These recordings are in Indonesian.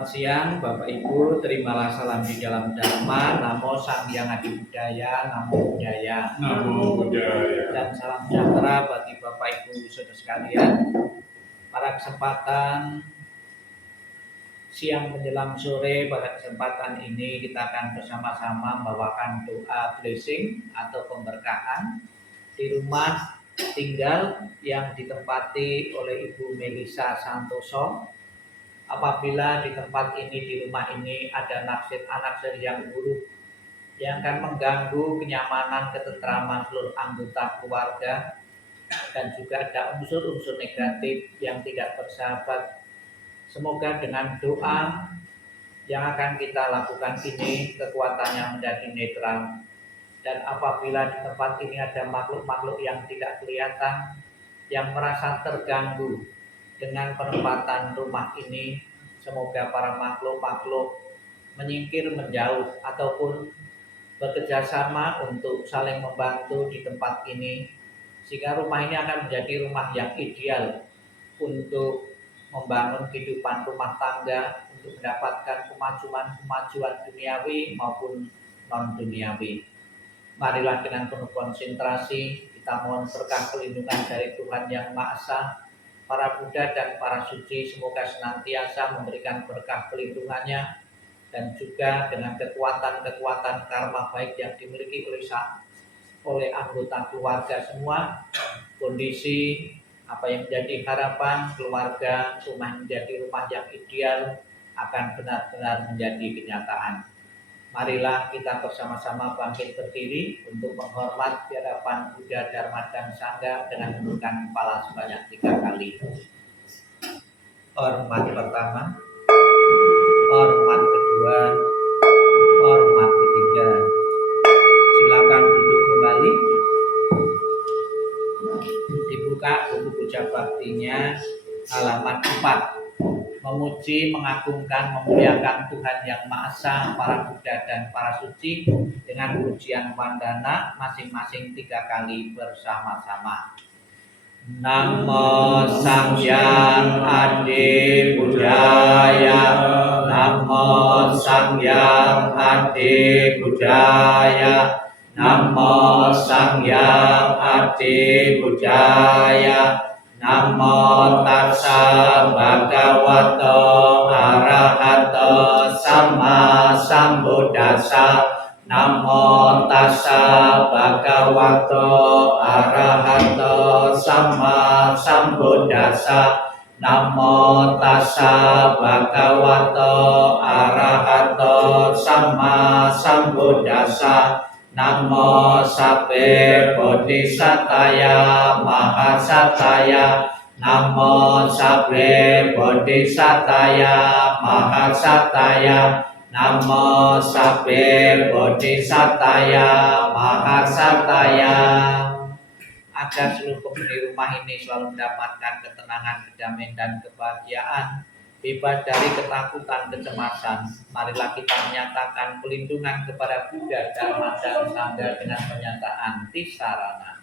Siang Bapak Ibu, terimalah salam di dalam Dharma, Namo Sang Hyang Adi Budaya, Namo Buddhaya. Namo Buddhaya. Dan salam sejahtera bagi Bapak Ibu saudara sekalian. Pada kesempatan siang menjelang sore, pada kesempatan ini kita akan bersama-sama membawakan doa blessing atau pemberkahan di rumah tinggal yang ditempati oleh Ibu Melisa Santoso. Apabila di tempat ini, di rumah ini ada naksir yang buruk yang akan mengganggu kenyamanan, ketentraman seluruh anggota keluarga, dan juga ada unsur-unsur negatif yang tidak bersahabat, semoga dengan doa yang akan kita lakukan ini kekuatannya menjadi netral. Dan apabila di tempat ini ada makhluk-makhluk yang tidak kelihatan, yang merasa terganggu dengan penempatan rumah ini, semoga para makhluk-makhluk menyingkir, menjauh, ataupun bekerja sama untuk saling membantu di tempat ini, sehingga rumah ini akan menjadi rumah yang ideal untuk membangun kehidupan rumah tangga, untuk mendapatkan kemajuan duniawi maupun non-duniawi. Marilah dengan penuh konsentrasi kita mohon berkah pelindungan dari Tuhan Yang Maha Esa, para Buddha dan para suci, semoga senantiasa memberikan berkah pelindungannya, dan juga dengan kekuatan karma baik yang dimiliki oleh anggota keluarga semua. Kondisi apa yang menjadi harapan keluarga, rumah menjadi rumah yang ideal, akan benar-benar menjadi kenyataan. Marilah kita bersama-sama bangkit berdiri untuk menghormat di hadapan Buddha, Dharma, dan Sangha dengan menundukkan kepala sebanyak 3 kali. Hormat pertama, hormat kedua, hormat ketiga. Silakan duduk kembali. Dibuka buku puja baktinya halaman 4. Memuji, mengagungkan, memuliakan Tuhan Yang Maha Esa, para Buddha dan para suci dengan pujian vandana masing-masing 3 kali bersama-sama. Namo Sang Hyang Adi Budaya, Namo Sang Hyang Adi Budaya, Namo Sang Hyang Adi Budaya. Namo tassa bhagavato arahato sama sambuddhassa. Namo tassa bhagavato arahato sama sambuddhassa. Namo tassa bhagavato arahato sama sambuddhassa. Namo sabbe bodhisataya mahasataya. Namo sabbe bodhisataya mahasataya. Namo sabbe bodhisataya mahasataya. Agar seluruh penghuni rumah ini selalu mendapatkan ketenangan, kedamaian, dan kebahagiaan, bebas dari ketakutan, kecemasan. Marilah kita menyatakan pelindungan kepada Buddha, Dharma, dan Sangha dengan pernyataan Tisarana.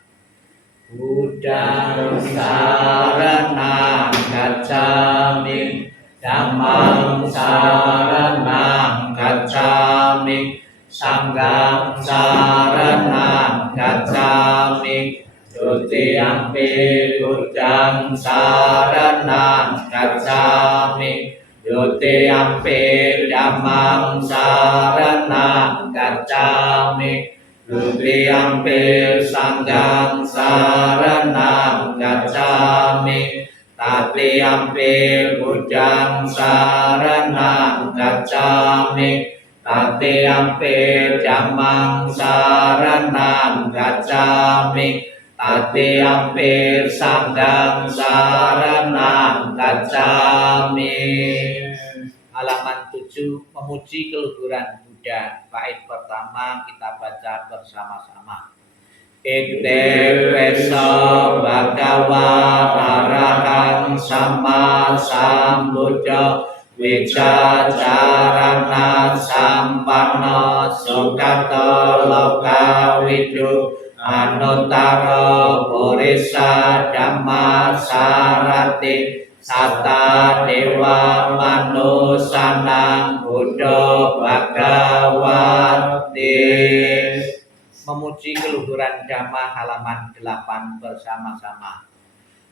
Buddhang saranang gacchami, Dhammang saranang gacchami, Sanghang saranang gacchami, Dutiyampi buddhang saranang gacchami, Dutiyampi dhammang saranang gacchami, Dutiyampi sanghang saranang gacchami, Tatiyampi buddhang saranang gacchami, Tatiyampi dhammang saranang gacchami, Tatiyampi sanghang saranang gacchami. Halaman 7, memuji keluhuran Buddha. Bait pertama kita baca bersama-sama. Ite peso bhagava arahang sama sambuddha, wicacarana sampanno sukato loka widu, anuttara purisa dhamma sarati, Satta dewa manusanang Buddha Bhagawati. Memuji keluhuran Dhamma halaman 8 bersama-sama.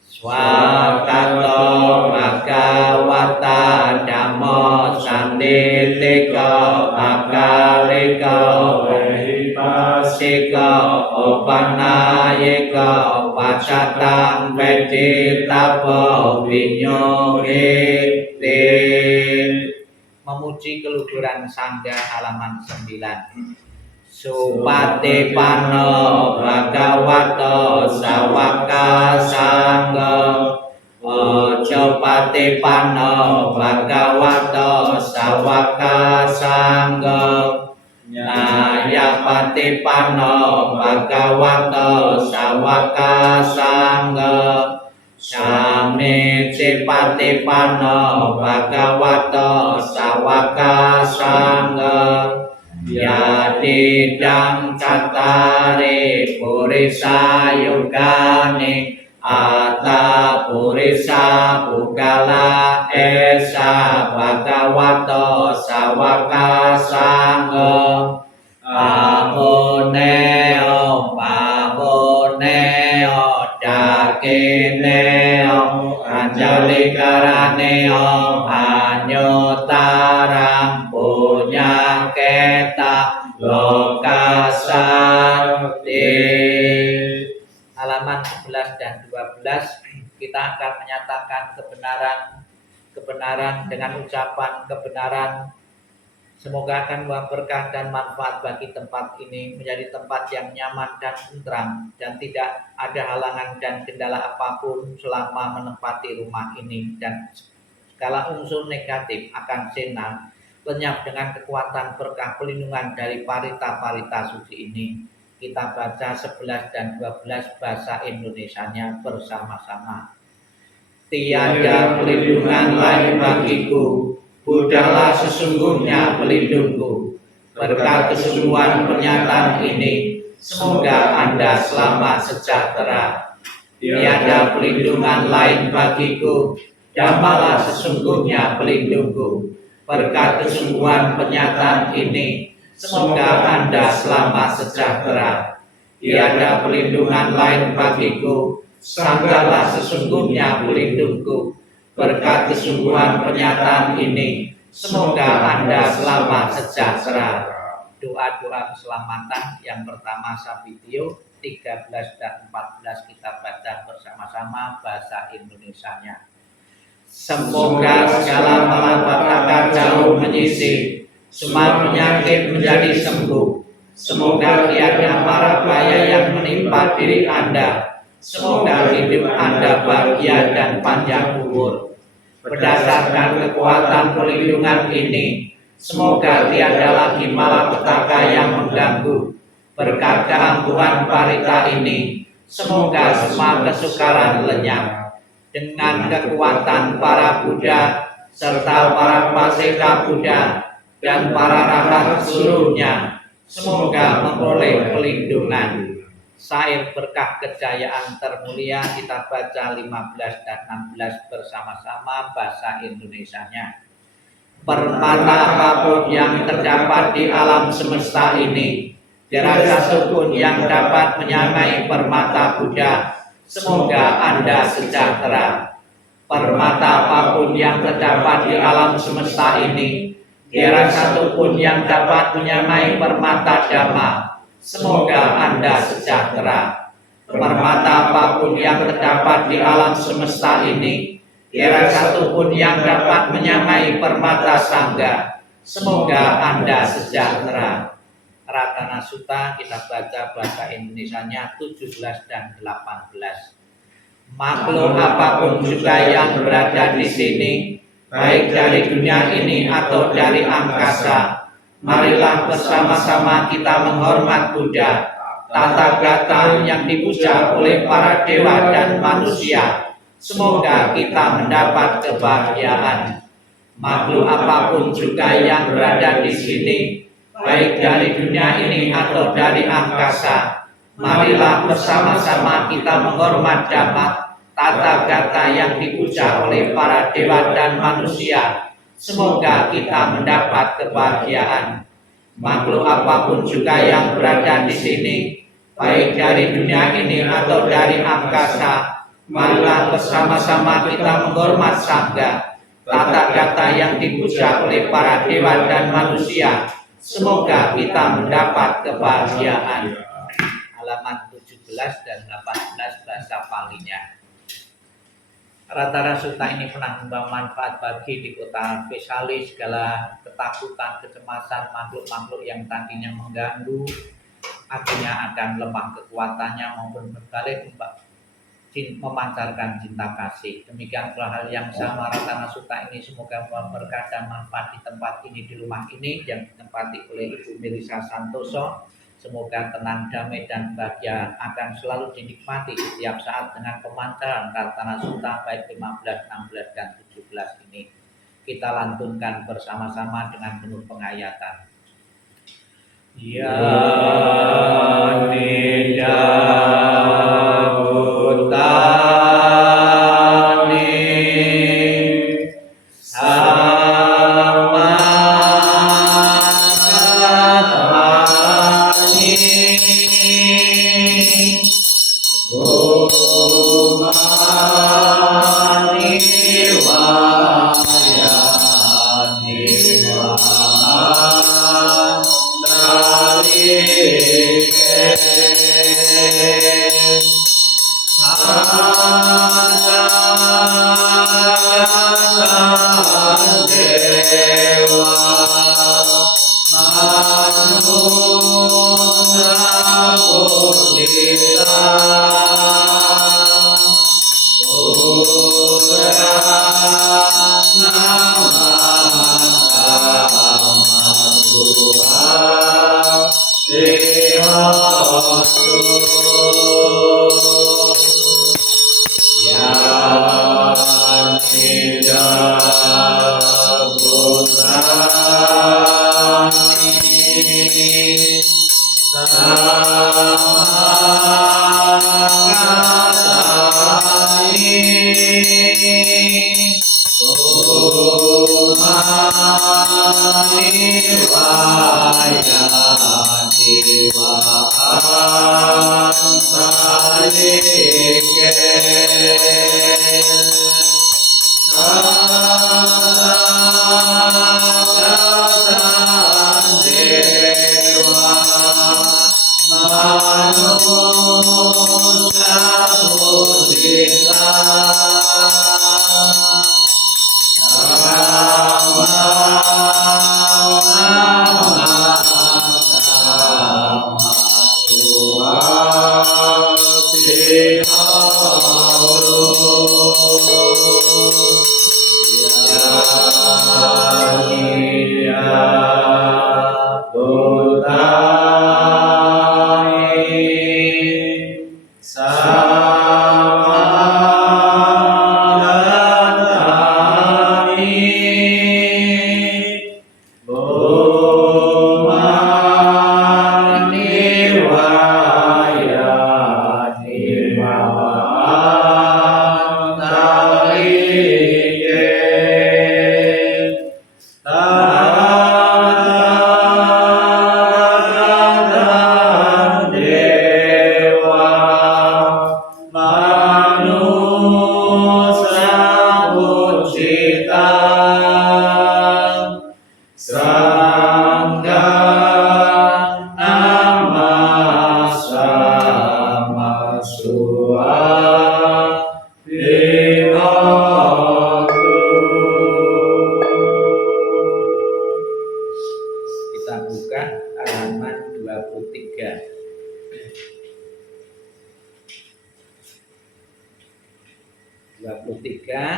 Swakato Bhagawata Dhammo Sanditiko Bhagalika Vehipasika Opanayika Wacatang Veditapo Vinyogiti. Memuji keluhuran Sangga halaman 9. Supatipano Bhagavato Sawaka Sangha. Ojo patipano Bhagavato Sawaka Sangha. Naya patipano Bhagavato Sawaka Sangha. Sami patipano Bhagavato Sawaka Sangha. Yati dang catare purisa yugane ata purisa pugala esa bhagavato sawaka sangha. Ahoneo pahoneo dakineo anjalikaraneo anyotarang punya keta lokasati. Halaman 11 dan 12 kita akan menyatakan kebenaran dengan ucapan kebenaran. Semoga akan membawa berkah dan manfaat bagi tempat ini menjadi tempat yang nyaman dan tentram dan tidak ada halangan dan kendala apapun selama menempati rumah ini, dan segala unsur negatif akan sena lenyap dengan kekuatan berkah pelindungan dari parita-parita suci ini. Kita baca 11 dan 12 bahasa Indonesianya bersama-sama. Tiada pelindungan lain bagiku, Buddhalah sesungguhnya pelindungku. Berkat kesungguhan pernyataan ini, semoga Anda selamat sejahtera. Tiada pelindungan lain bagiku, Dhammalah sesungguhnya pelindungku. Berkat kesungguhan pernyataan ini, semoga Anda selamat sejahtera. Tiada pelindungan lain bagiku, Sanghalah sesungguhnya pelindungku. Berkat kesungguhan pernyataan ini, semoga Anda selamat sejahtera. Doa-doa keselamatan yang pertama Sabitio 13 dan 14 kita baca bersama-sama bahasa Indonesianya. Semoga segala malapetaka jauh menyisih, semua penyakit menjadi sembuh. Semoga tiada mara bahaya yang menimpa diri Anda. Semoga hidup Anda bahagia dan panjang umur. Berdasarkan kekuatan perlindungan ini, semoga tiada lagi malapetaka yang mengganggu. Berkat keangkuhan parita ini, semoga semua kesukaran lenyap. Dengan kekuatan para Buddha serta para paseka Buddha dan para rahat seluruhnya, semoga memperoleh perlindungan. Syair berkah kejayaan termulia kita baca 15 dan 16 bersama-sama bahasa Indonesianya. Permata apapun yang terdapat di alam semesta ini, tiada satupun yang dapat menyamai permata Buddha. Semoga Anda sejahtera. Permata apapun yang terdapat di alam semesta ini, tiada satupun yang dapat menyamai permata Dhamma. Semoga Anda sejahtera. Permata apapun yang terdapat di alam semesta ini, tiada satupun yang dapat menyamai permata Sangha. Semoga Anda sejahtera. Ratana Sutta kita baca bahasa Indonesianya 17 dan 18. Makhluk apapun juga yang berada di sini, baik dari dunia ini atau dari angkasa, marilah bersama-sama kita menghormat Buddha, Tathagata yang dipuja oleh para dewa dan manusia. Semoga kita mendapat kebahagiaan. Makhluk apapun juga yang berada di sini, baik dari dunia ini atau dari angkasa, marilah bersama-sama kita menghormat Dhamma, tata gata yang dipuja oleh para dewa dan manusia. Semoga kita mendapat kebahagiaan. Makhluk apapun juga yang berada di sini, baik dari dunia ini atau dari angkasa, marilah bersama-sama kita menghormat Sangga, tata gata yang dipuja oleh para dewa dan manusia. Semoga kita mendapat kebahagiaan. Halaman 17 dan 18 bahasa Palinya. Ratara Sutta ini pernah membawa manfaat bagi di kota Vesali. Segala ketakutan, kecemasan makhluk-makhluk yang tadinya mengganggu akhirnya akan lemah kekuatannya maupun berbalik memancarkan cinta kasih. Demikian pula hal yang sama Ratana Sutta ini semoga memberkah dan manfaat di tempat ini, di rumah ini yang ditempati oleh Ibu Melisa Santoso. Semoga tenang, damai dan bahagia akan selalu dinikmati setiap saat dengan pemancaran Ratana Sutta baik 15, 16 dan 17 ini. Kita lantunkan bersama-sama dengan penuh penghayatan. Ya Nida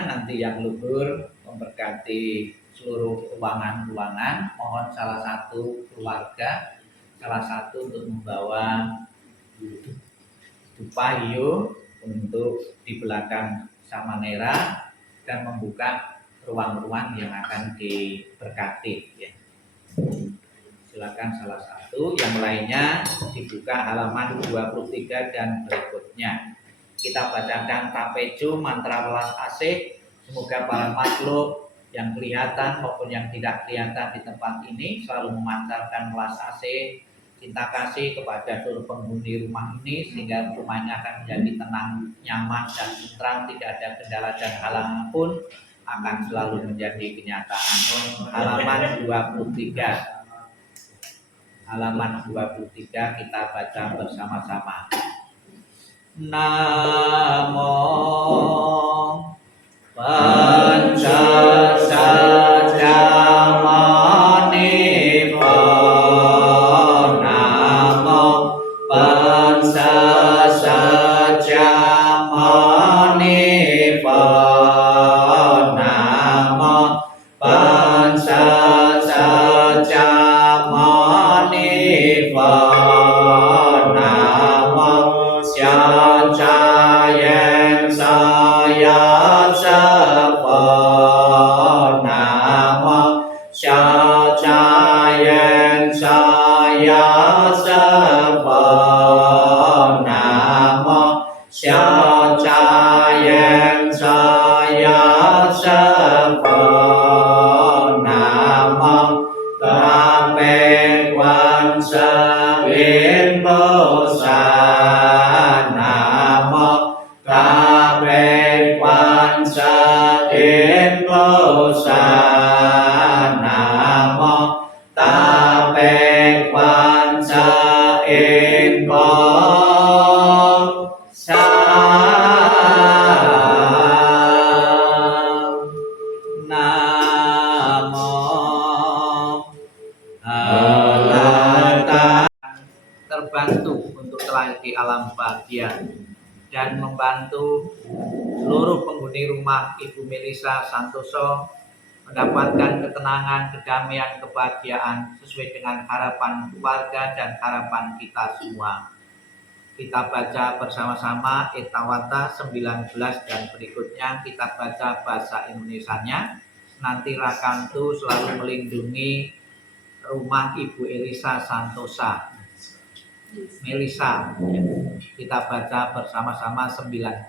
nanti yang luhur memberkati seluruh ruangan-ruangan. Mohon salah satu keluarga, salah satu untuk membawa dupa hiu untuk di belakang samanera dan membuka ruang-ruang yang akan diberkati. Ya. Silakan salah satu, yang lainnya dibuka halaman 23 dan berikutnya. Kita bacakan tapeju mantra welas asih. Semoga para makhluk yang kelihatan maupun yang tidak kelihatan di tempat ini selalu memancarkan welas asih, cinta kasih kepada seluruh penghuni rumah ini, sehingga rumahnya akan menjadi tenang, nyaman, dan tentram, tidak ada kendala dan halangan pun akan selalu menjadi kenyataan. Halaman 23. Halaman 23 kita baca bersama-sama. Namo Pancasajamanipa. Namo Pancasajamanipa. Namo Pancasajamanipa. Namo Syajayen saya sepa. Namo Syajayen saya sepa. Namo Syajayen saya sepa. Namo Kapekwan Sabin Bosan. Namo Kapekwan Sabin Bosan. Namo Kapekwan Sabin Bosan. Namo Alata terbantu untuk terlahir di alam bahagia dan membantu seluruh penghuni rumah Ibu Melisa Santoso mendapatkan ketenangan, kedamaian, kebahagiaan sesuai dengan harapan keluarga dan harapan kita semua. Kita baca bersama-sama Etawata 19 dan berikutnya kita baca bahasa Indonesianya. Nanti Rakantu selalu melindungi rumah Ibu Elisa Santosa. Melisa, kita baca bersama-sama 19.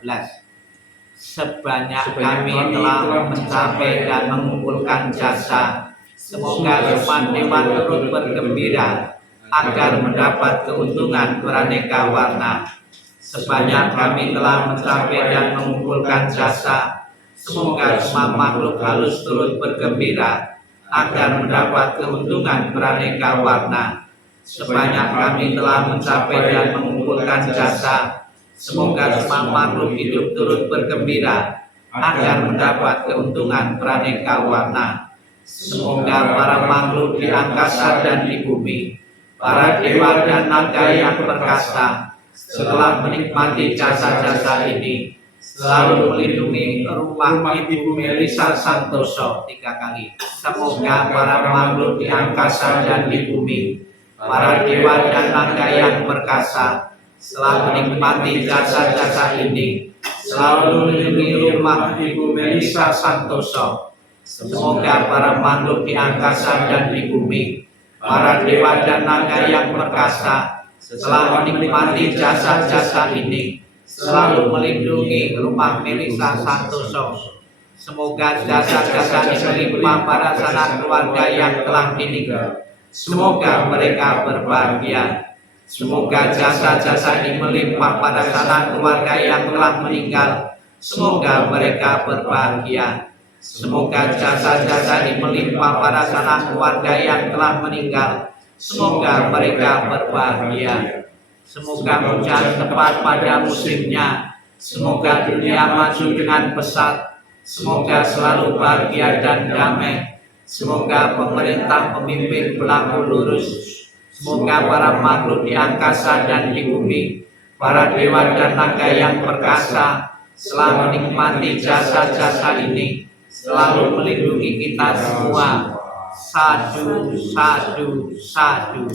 Sebanyak kami telah mencapai dan mengumpulkan jasa, semoga umat dewan turut bergembira agar mendapat keuntungan beraneka warna. Sebanyak kami telah mencapai dan mengumpulkan jasa, semoga semua makhluk halus turut bergembira agar mendapat keuntungan beraneka warna. Sebanyak kami telah mencapai dan mengumpulkan jasa, semoga semua makhluk hidup turut bergembira agar mendapat keuntungan beraneka warna. Semoga para makhluk di angkasa dan di bumi, para dewa dan naga yang perkasa, setelah menikmati jasa-jasa ini, selalu melindungi rumah Ibu Melisa Santoso 3 kali. Semoga para makhluk di angkasa dan di bumi, para dewa dan naga yang perkasa, setelah menikmati jasa-jasa ini, selalu melindungi rumah Ibu Melisa Santoso. Semoga para makhluk di angkasa dan di bumi, para dewa dan naga yang perkasa, setelah menikmati jasa-jasa ini, selalu melindungi rumah Melisa Santoso. Semoga jasa-jasa ini melimpah para sanak keluarga yang telah meninggal. Semoga mereka berbahagia. Semoga jasa-jasa ini melimpah pada sanak keluarga yang telah meninggal. Semoga mereka berbahagia. Semoga jasa-jasa ini melimpah pada sanak keluarga yang telah meninggal. Semoga mereka berbahagia. Semoga hujan tepat pada musimnya. Semoga dunia maju dengan pesat. Semoga selalu bahagia dan damai. Semoga pemerintah pemimpin berlaku lurus. Semoga para makhluk di angkasa dan di bumi, para dewa dan naga yang perkasa, selalu menikmati jasa-jasa ini, selalu melindungi kita semua. Sadu, sadu, sadu.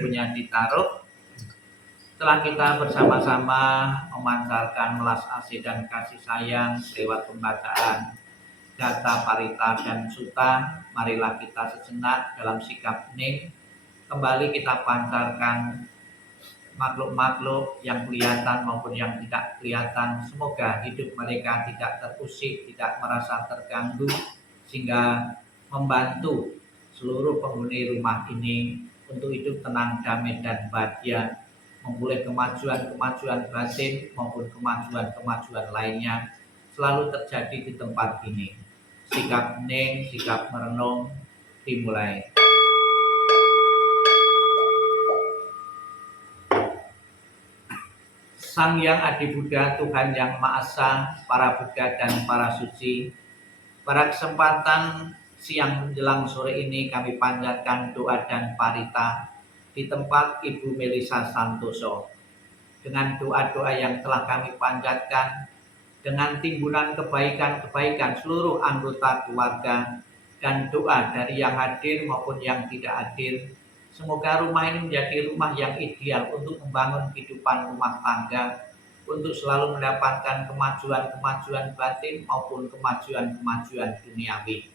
Punya ditaruh. Setelah kita bersama-sama memancarkan welas asih dan kasih sayang lewat pembacaan Data Parita dan Suta, marilah kita sejenak dalam sikap hening. Kembali kita pancarkan makhluk-makhluk yang kelihatan maupun yang tidak kelihatan. Semoga hidup mereka tidak terusik, tidak merasa terganggu, sehingga membantu seluruh penghuni rumah ini untuk hidup tenang, damai, dan bahagia, memperoleh kemajuan-kemajuan batin maupun kemajuan-kemajuan lainnya selalu terjadi di tempat ini. Sikap hening, sikap merenung dimulai. Sang Yang Adi Buddha, Tuhan Yang Maha Esa, para Buddha dan para suci, pada kesempatan siang menjelang sore ini kami panjatkan doa dan parita di tempat Ibu Melisa Santoso. Dengan doa-doa yang telah kami panjatkan, dengan timbunan kebaikan-kebaikan seluruh anggota keluarga, dan doa dari yang hadir maupun yang tidak hadir, semoga rumah ini menjadi rumah yang ideal untuk membangun kehidupan rumah tangga, untuk selalu mendapatkan kemajuan-kemajuan batin maupun kemajuan-kemajuan duniawi.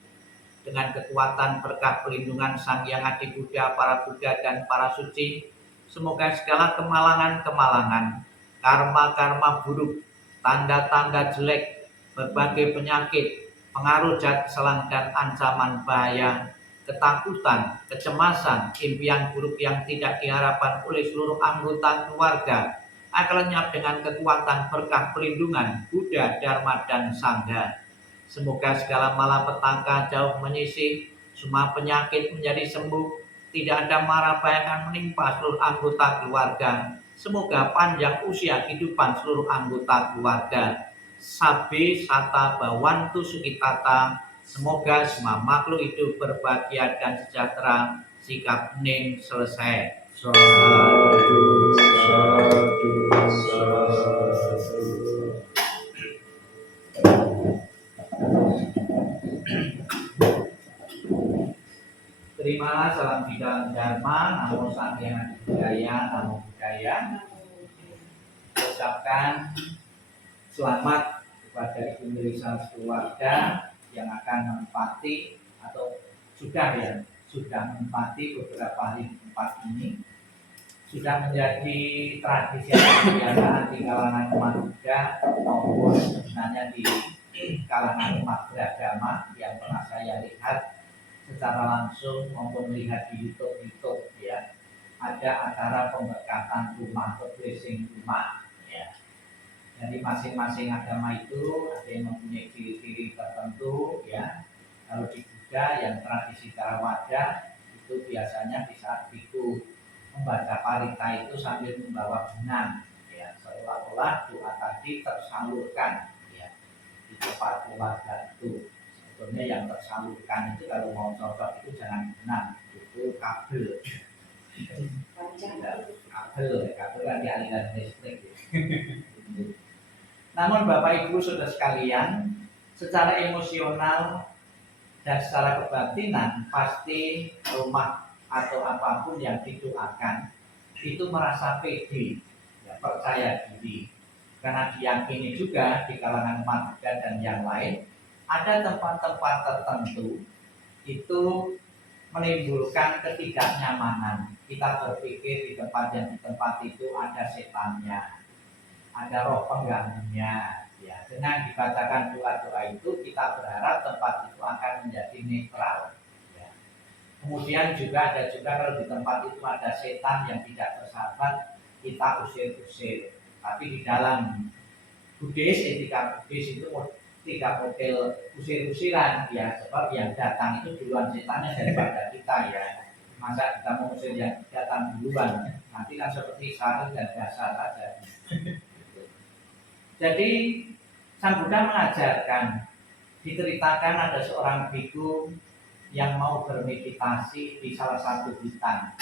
Dengan kekuatan berkah pelindungan Sang Yang Adi Buddha, para Buddha dan para suci, semoga segala kemalangan-kemalangan, karma-karma buruk, tanda-tanda jelek, berbagai penyakit, pengaruh jahat selang dan ancaman bahaya, ketakutan, kecemasan, impian buruk yang tidak diharapkan oleh seluruh anggota keluarga akan lenyap dengan kekuatan berkah pelindungan Buddha, Dharma, dan Sangha. Semoga segala malapetaka jauh menyisih, semua penyakit menjadi sembuh, tidak ada mara bahaya yang menimpa seluruh anggota keluarga. Semoga panjang usia kehidupan seluruh anggota keluarga. Sabe sata bawantu sukitata. Semoga semua makhluk hidup berbahagia dan sejahtera. Sikap hening selesai. Sadu, sadu, sadu. Terimalah salam di dalam Dharma, namo Sang Yang Adi Budaya, namo Buddhaya. Ucapkan selamat kepada Ibu Melisa keluarga yang akan menempati atau sudah menempati beberapa hari di tempat ini. Sudah menjadi tradisi atau kebiasaan di kalangan umat Buddha maupun sebenarnya di kalangan umat beragama yang pernah saya lihat secara langsung maupun melihat di YouTube ya, ada acara pemberkatan rumah atau blessing rumah ya. Jadi masing-masing agama itu ada yang mempunyai ciri-ciri tertentu ya. Kalau di Buddha yang tradisi Theravada itu biasanya di saat biku membaca parita itu sambil membawa benang ya, seolah-olah doa tadi tersalurkan ya di tempat keluarga itu. Sebetulnya yang tersalurkan itu kalau mau cocok itu jangan benang, itu kabel. Kabel kan di aliran listrik. Namun Bapak Ibu Saudara sekalian, secara emosional dan secara kebatinan pasti rumah atau apapun yang didoakan itu merasa pede, ya, percaya diri, karena diyakini juga di kalangan umat Buddha dan yang lain ada tempat-tempat tertentu itu menimbulkan ketidaknyamanan. Kita berpikir di tempat itu ada setannya, ada roh pengganggunya. Ya, dengan dibacakan doa-doa itu kita berharap tempat itu akan menjadi netral. Ya. Kemudian juga kalau di tempat itu ada setan yang tidak bersahabat, kita usir-usir. Tapi di dalam Buddhis, etika Buddhis itu tidak model usir-usiran ya, sebab yang datang itu duluan setannya daripada kita ya. Masa kita mau usir yang datang duluan, nanti kan seperti sarung dan dasar saja. Jadi Sang Buddha mengajarkan, diceritakan ada seorang biku yang mau bermeditasi di salah satu hutan.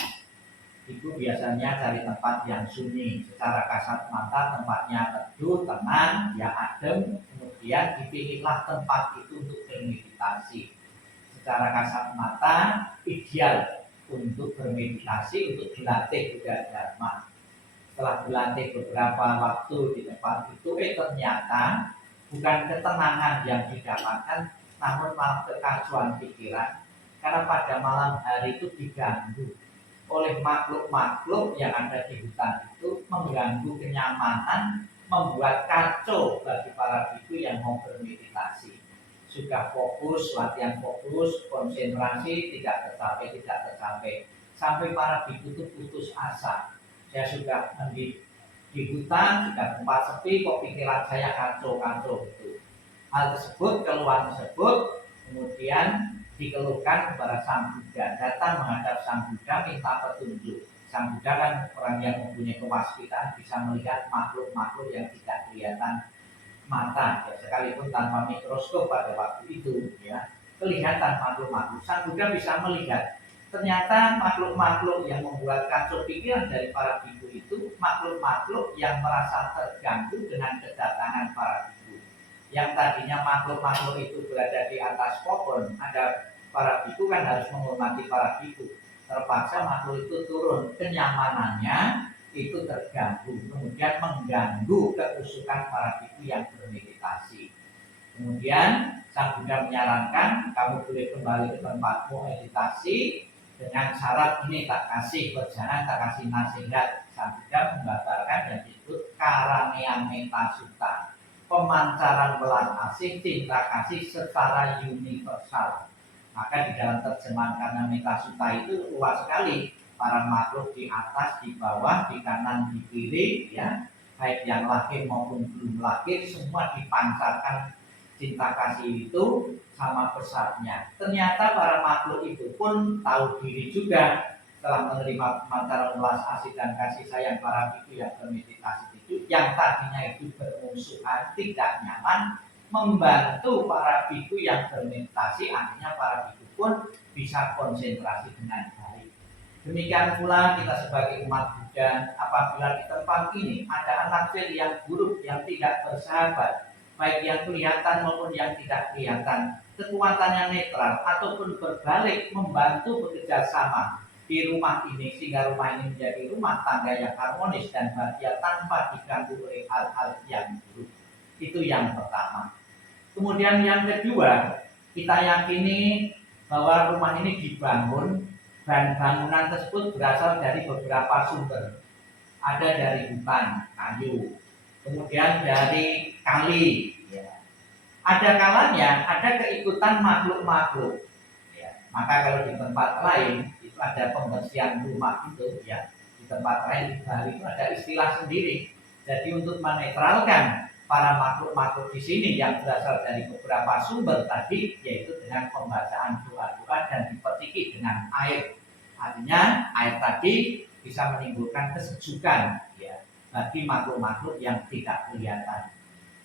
Itu biasanya cari tempat yang sunyi, secara kasat mata tempatnya teduh, tenang, ya adem, kemudian dipilihlah tempat itu untuk bermeditasi. Secara kasat mata ideal untuk bermeditasi, untuk dilatih Buddha Dharma. Setelah berlatih beberapa waktu di tempat itu, ternyata bukan ketenangan yang didapatkan, namun malah kekacauan pikiran, karena pada malam hari itu diganggu oleh makhluk-makhluk yang ada di hutan itu mengganggu kenyamanan, membuat kacau bagi para biku yang mau bermeditasi. Sudah fokus, latihan fokus, konsentrasi tidak tercapai. Sampai para biku itu putus asa. Saya sudah di hutan, sudah tempat sepi, kok pikiran saya kacau gitu. Hal tersebut, keluhan tersebut, kemudian dikeluhkan kepada Sang Buddha, datang menghadap Sang Buddha minta petunjuk. Sang Buddha kan orang yang mempunyai kewaspitaan, bisa melihat makhluk-makhluk yang tidak kelihatan mata, ya, sekalipun tanpa mikroskop pada waktu itu, ya, kelihatan makhluk-makhluk. Sang Buddha bisa melihat ternyata makhluk-makhluk yang membuat kacau pikiran dari para biku itu makhluk-makhluk yang merasa terganggu dengan kedatangan para biku. Yang tadinya makhluk-makhluk itu berada di atas pohon, ada para biku kan harus menghormati para biku. Terpaksa makhluk itu turun, kenyamanannya itu terganggu, kemudian mengganggu kekusukan para biku yang bermeditasi. Kemudian Sang Buddha menyarankan kamu boleh kembali ke tempatmu meditasi dengan syarat ini, tak kasih berjalan, tak kasih nasihat. Sang Buddha membatalkan yang disebut Karanea Metta Sutta, pemancaran belas asih cinta kasih secara universal. Maka di dalam terjemahan Karanea Metta Sutta itu luas sekali, para makhluk di atas, di bawah, di kanan, di kiri, ya, baik yang lahir maupun belum lahir, semua dipancarkan cinta kasih itu sama besarnya. Ternyata para makhluk itu pun tahu diri juga setelah menerima pemancaran belas asih dan kasih sayang para biku yang bermeditasi itu, yang tadinya itu bermusuhan, tidak nyaman, membantu para biku yang bermeditasi, artinya para biku pun bisa konsentrasi dengan baik. Demikian pula kita sebagai umat Buddha, apabila di tempat ini ada anak kecil yang buruk, yang tidak bersahabat, baik yang kelihatan maupun yang tidak kelihatan, kekuatannya netral ataupun berbalik membantu bekerja sama di rumah ini, sehingga rumah ini menjadi rumah tangga yang harmonis dan bahagia tanpa diganggu oleh hal-hal yang buruk. Itu yang pertama. Kemudian yang kedua, kita yakini bahwa rumah ini dibangun dan bangunan tersebut berasal dari beberapa sumber. Ada dari hutan, kayu, kemudian dari kali, ya. Ada kalanya ada keikutan makhluk-makhluk, ya. Maka kalau di tempat lain itu ada pembersihan rumah itu, ya. Di tempat lain di Bali itu ada istilah sendiri. Jadi untuk menetralkan para makhluk-makhluk di sini yang berasal dari beberapa sumber tadi, yaitu dengan pembacaan doa-doa dan diperciki dengan air. Artinya air tadi bisa menimbulkan kesejukan, ya, bagi makhluk-makhluk yang tidak kelihatan.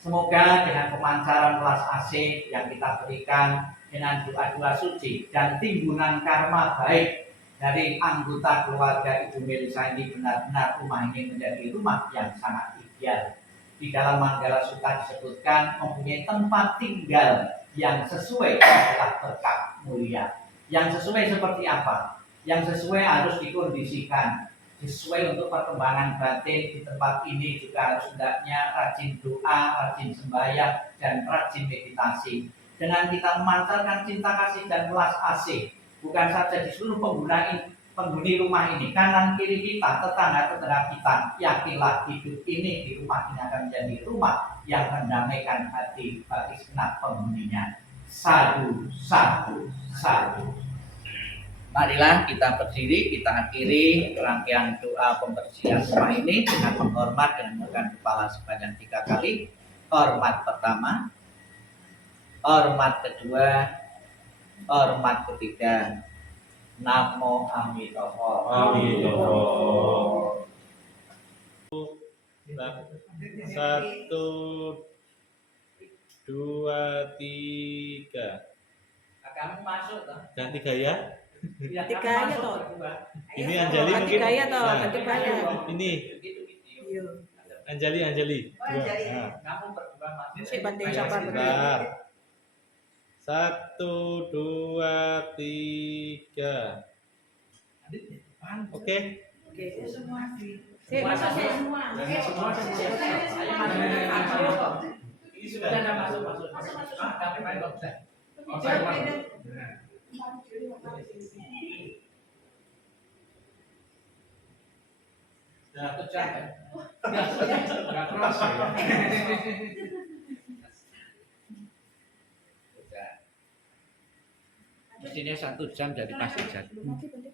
Semoga dengan pemancaran belas asih yang kita berikan, dengan doa-doa suci dan timbunan karma baik dari anggota keluarga Ibu Melisa ini, benar-benar rumah ini menjadi rumah yang sangat ideal. Di dalam Manggala Sutta disebutkan mempunyai tempat tinggal yang sesuai adalah berkah mulia. Yang sesuai seperti apa? Yang sesuai harus dikondisikan sesuai untuk perkembangan batin. Di tempat ini juga harus hendaknya rajin doa, rajin sembahyang, dan rajin meditasi. Dengan kita memancarkan cinta kasih dan belas asih, bukan saja di seluruh penghuni rumah ini, kanan kiri kita, tetangga-tetangga kita, yakinlah hidup ini di rumah ini akan menjadi rumah yang mendamaikan hati bagi segenap penghuninya. Sadu, sadu, sadu. Marilah kita berdiri, kita akhiri rangkaian doa pembersihan rumah ini dengan menghormat dan menundukkan kepala sebanyak 3 kali. Hormat pertama, hormat kedua, hormat ketiga. Namo Amitoho. Amitoho. 1, 2, 3. Kamu masuk toh? Dan 3 ya? Ya, Tiga aja toh. Ini Anjali mungkin. Tiga ya toh, Nah, tiga ya. ini Iya. Anjali. Oh, Anjali. Nah, Kamu berdua masuk. Si banting ayo, sabar sebentar. 1, 2, 3. Oke. Oke. Semua. Semua Semua. semua. Ini sudah ada masuk. Tapi main dokter. Saya masuk. 1 jam ya. Nggak kerasa ya. Udah. Mestinya 1 jam jadi pasti jadi. Belum mati, Bang.